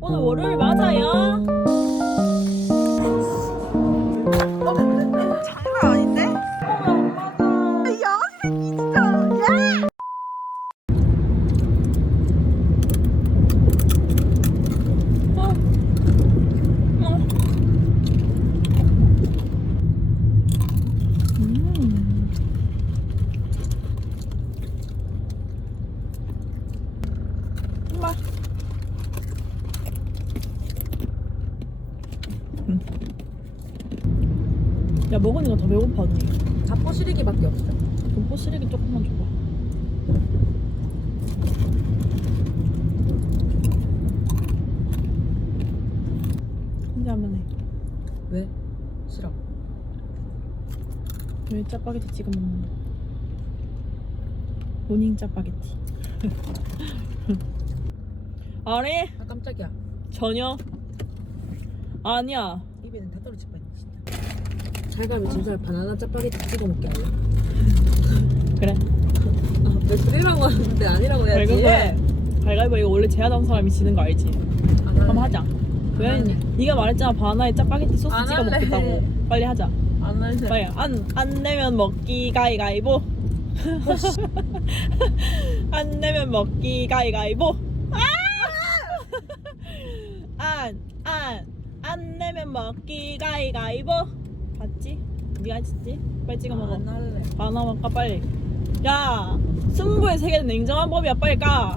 오늘 월요일 맞아요? 먹으니까 더 배고파 언니. 자포 시리기밖에 없어. 돈보 쓰레기 조금만 줘봐. 혼자 하면 해. 왜? 싫어. 왜 짜파게티 찍어 먹는 거? 모닝 짜파게티. 아니 아 깜짝이야. 전혀 아니야. 입에는 다 떨어질 뻔했네 진짜. 살감이 진짜 바나나 짜파게티 찍어 먹게 할래? 그래. 아, 배틀이라고 하는데 아니라고 해야지. 갈갈보 이거 원래 제하던 사람이 지는 거 알지? 안 한번. 하자. 왜? 네가 말했잖아 바나나에 짜파게티 소스 안 찍어 할래. 먹겠다고. 빨리 하자. 안 할래. 빨리 안, 안 내면 먹기 가위가위보 안 내면 먹기 가위가위보 아! 안, 안, 안 내면 먹기 가위가위보 봤지? 네가 했지? 빨리 찍어 먹어 안 할래. 바나나 먹까 빨리 야 승부의 세계는 냉정한 법이야 빨리 까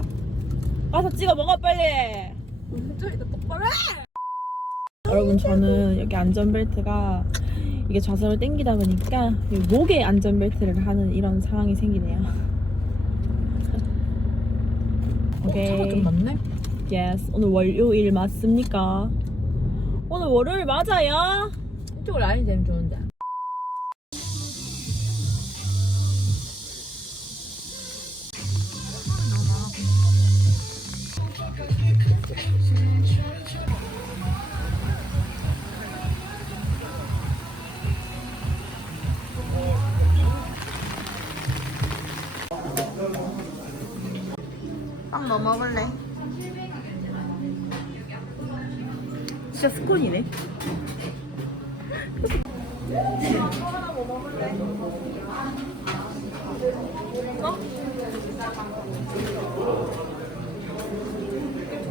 가서 찍어 먹어 빨리 저리다 똑바로 해. 여러분 저는 여기 안전벨트가 이게 좌석을 당기다 보니까 이 목에 안전벨트를 하는 이런 상황이 생기네요. 어, 차가 오케이. 좀 많네. yes. 오늘 월요일 맞습니까? 오늘 월요일 맞아요? 이쪽으로 라인 되면 좋은데. 빵뭐 먹을래? 진짜 스콘이네. 어?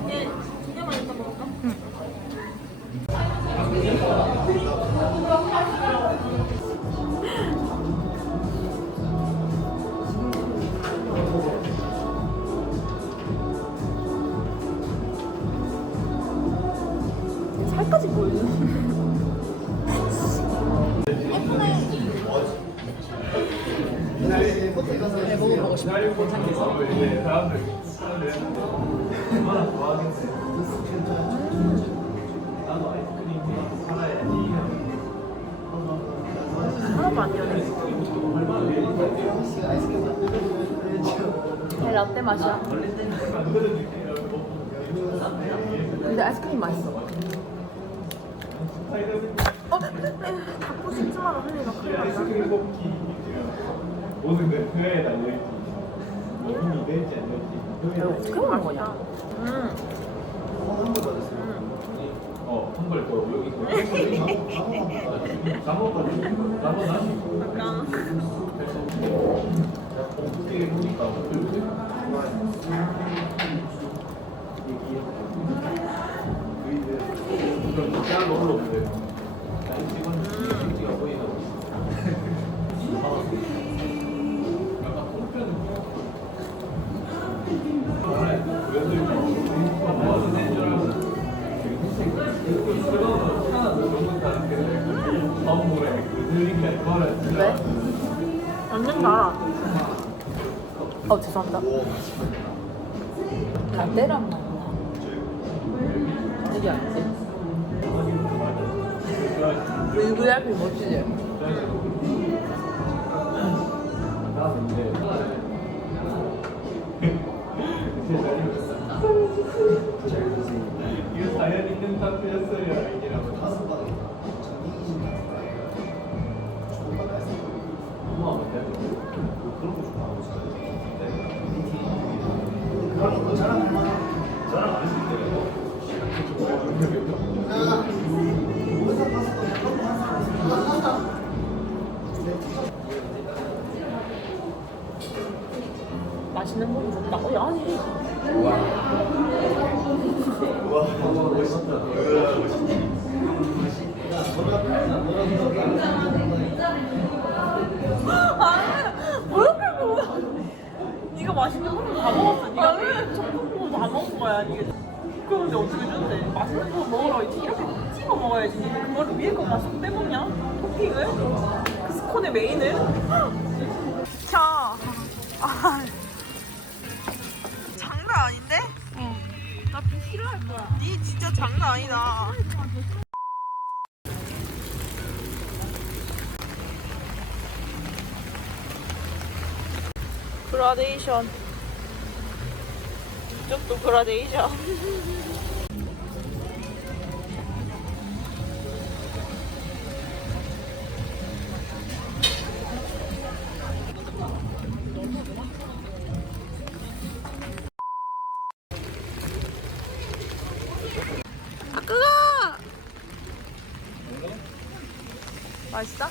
얘, 두 개만 일단 먹을까? 응. 라떼 맛이야. 근데 아이스크림 맛있어. 어, 자꾸 심심하다 흘리가 큰일 달려있지. 표에 어떻게 먹는 거냐? 음. 어, 한 걸 더 여기 잠옷 잠옷 나시. 어떻게 보니까 그럼 잘 올라오는데. 어, 죄송합니다. 라떼랑 먹나? 이게 아니지? VVIP 멋지지? 이거 사연 있는 상태였어요, 맛있는 거 줬다. 어, 야, 아니. 아, 뭐 이렇게 먹어? 네가 맛있는 거다 먹었어. 네가 왜 초코보 다 먹은 거야. 그런데 어떻게 준대? 맛있는 거 먹으러 이렇게 찍어 먹어야지. 그거를 위에 거 맛있고 빼먹냐? 토핑을? 그 스콘의 메인을? 싫어할 거야. 니 진짜 장난 아니다. 그라데이션. 이쪽도 그라데이션. 맛있어?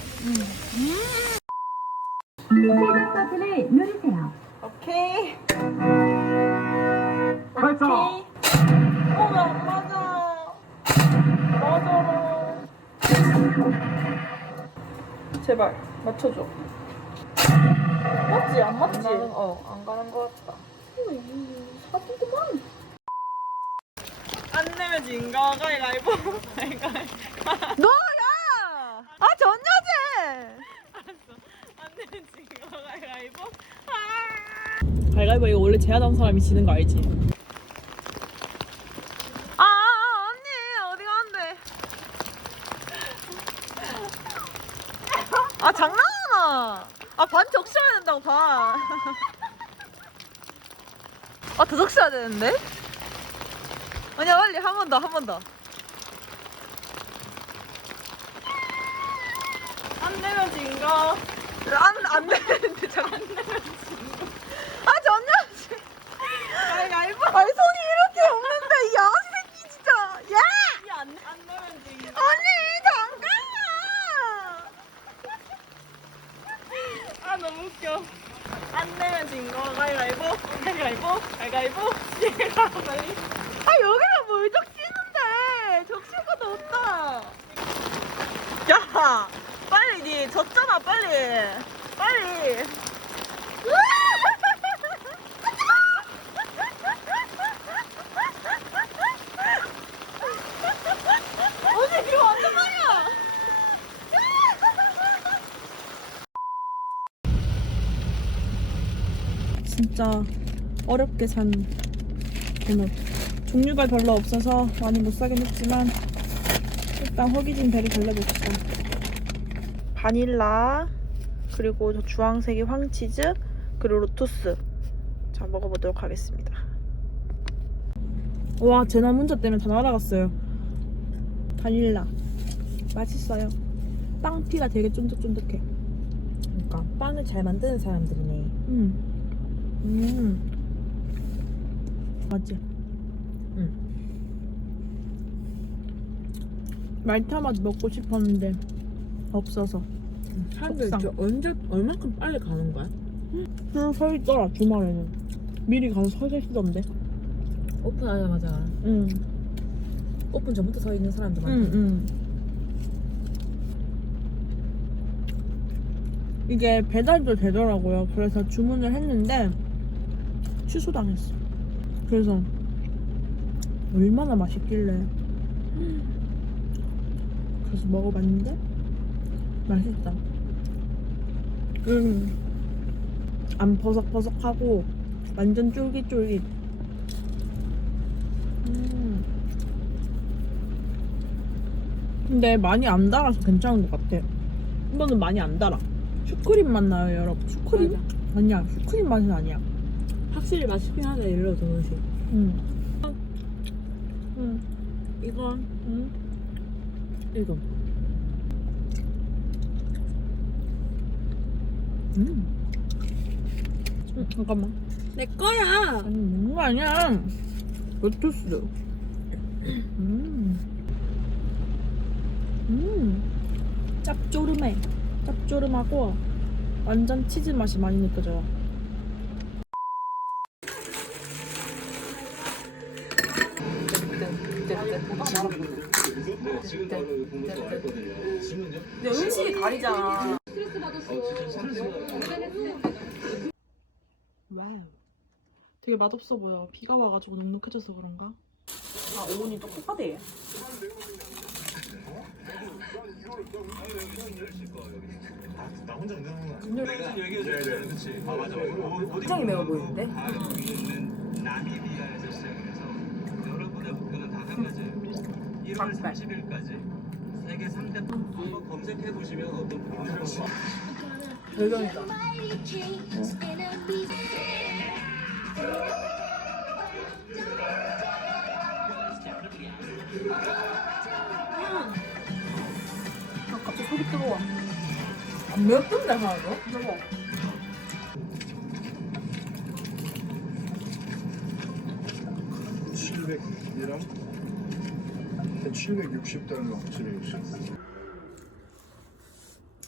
빨간 버튼을 누르세요. 오케이. 발사! 어, 왜안 맞아? 맞아라. 제발, 맞춰줘. 맞지? 안 맞지? 어, 안 가는 것 같다. 사진구만. 안 내면 진거 가위가위보. 가위 가위. 너야! 아, 전여제! 알았어. 안 내면 진거 가위가위보. 아! 가위가위보 이거 원래 제하던 사람이 지는 거 알지? 아, 언니 어디 가는데? 아 장난하나? 아 반 적셔야 된다고 반. 아더 적셔야 되는데? 아니야 빨리 한 번 더 한 번 더. 안 내면 진 거. 안 안 되는데 잠깐. 안 내면 진 거. 아 전혀. 가위바위보. 아니 손이 이렇게 없는데 이 아지 새끼 진짜. 야! 안, 안 내면 진 거. 아니 잠깐만. 아 너무 웃겨. 안 내면 진 거. 가위바위보. 가위바위보. 가위바위보. 얘가 빨리. 아 여기가 뭘 적시는데. 적실 것도 없다. 야 빨리 니 졌잖아 빨리. 빨리. 말이야. 진짜 어렵게 산 도넛. 종류가 별로 없어서 많이 못 사긴 했지만 일단 허기진 배를 달려봅시다. 바닐라 그리고 저 주황색이 황치즈 그리고 로투스 자 먹어보도록 하겠습니다. 와 제나 문자 때문에 다 날아갔어요. 바닐라 맛있어요. 빵피가 되게 쫀득쫀득해. 그러니까 빵을 잘 만드는 사람들이네. 음. 음. 맞지? 응. 말타 맛 먹고 싶었는데 없어서. 사람들 속상. 저 언제 얼만큼 빨리 가는 거야? 줄 서 있더라 주말에는. 미리 가서 서 계시던데. 오픈하자마자. 응. 오픈 전부터 서 있는 사람들 응, 많대. 응. 이게 배달도 되더라고요. 그래서 주문을 했는데 취소당했어. 그래서 얼마나 맛있길래. 그래서 먹어봤는데 맛있다 음. 안 버석버석하고 완전 쫄깃쫄깃 음. 근데 많이 안 달아서 괜찮은 것 같아 이거는 많이 안 달아 슈크림 맛 나요 여러분 슈크림? 아니야 슈크림 맛은 아니야 확실히 맛있긴 하다 일로 도넛이. 응. 응. 이건 응. 이거. 음. 음, 잠깐만. 내 거야. 아니, 먹는 거 아니야. 그 로투스. 음. 음. 짭조름해. 짭조름하고 완전 치즈 맛이 많이 느껴져요. 근데 음식이 가리잖아. 와우. 되게 맛없어 보여. 비가 와가지고 눅눅해져서 그런가? 아, 오은이 또 코파대. 나 혼자 운전하는 거 아니야? 얘기해줘야 돼. 그치. 아, 맞아. 굉장히 매워 보이는데? 나미비아에서 시작해서 여러분의 목표는 다한 가지예요. 1월 30일까지 세계 3대 한번 검색해 보시면 어떤 분들을 별명이다. 아, 갑자기 속이 뜨거워. 안 매웠던데 하나도? 뜨거워. 칠백이랑 760달러, 760.